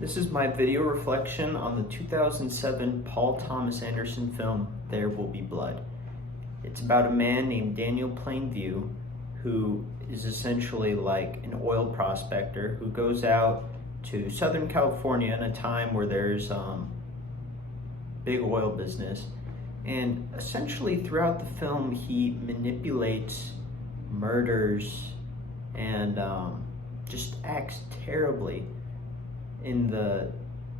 This is my video reflection on the 2007 Paul Thomas Anderson film, There Will Be Blood. It's about a man named Daniel Plainview who is essentially like an oil prospector who goes out to Southern California in a time where there's big oil business. And essentially throughout the film, he manipulates, murders, and just acts terribly in the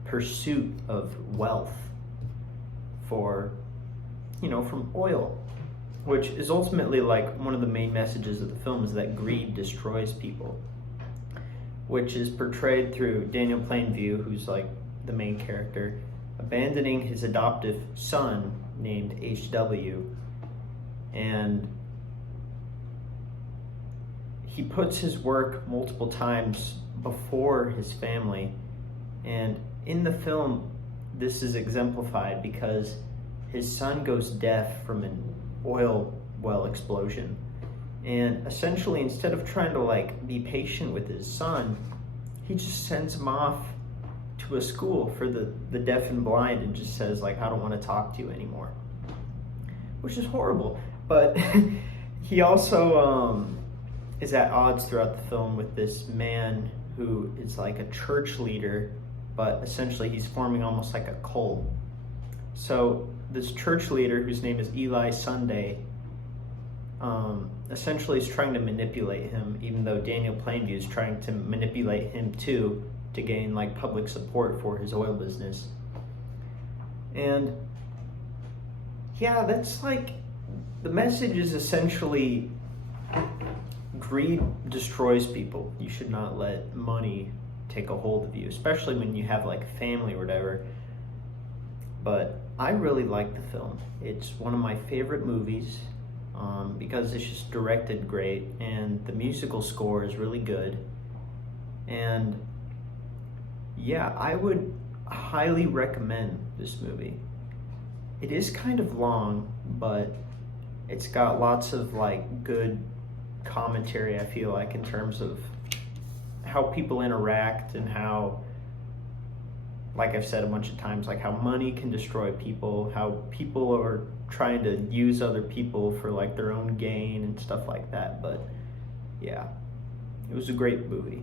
pursuit of wealth from oil, which is ultimately like one of the main messages of the film is that greed destroys people, which is portrayed through Daniel Plainview, who's like the main character, abandoning his adoptive son named H.W. and he puts his work multiple times before his family. And in the film, this is exemplified because his son goes deaf from an oil well explosion. And essentially, instead of trying to be patient with his son, he just sends him off to a school for the deaf and blind and just says I don't want to talk to you anymore, which is horrible. But he also is at odds throughout the film with this man who is like a church leader, but essentially he's forming almost like a cult. So this church leader, whose name is Eli Sunday, essentially is trying to manipulate him, even though Daniel Plainview is trying to manipulate him too to gain public support for his oil business. And yeah, that's the message is essentially greed destroys people. You should not let money take a hold of you, especially when you have a family or whatever. But I really like the film. It's one of my favorite movies because it's just directed great and the musical score is really good. And yeah, I would highly recommend this movie. It is kind of long, but it's got lots of good commentary, I feel in terms of how people interact and how, I've said a bunch of times, how money can destroy people, how people are trying to use other people for their own gain and stuff like that. But yeah, it was a great movie.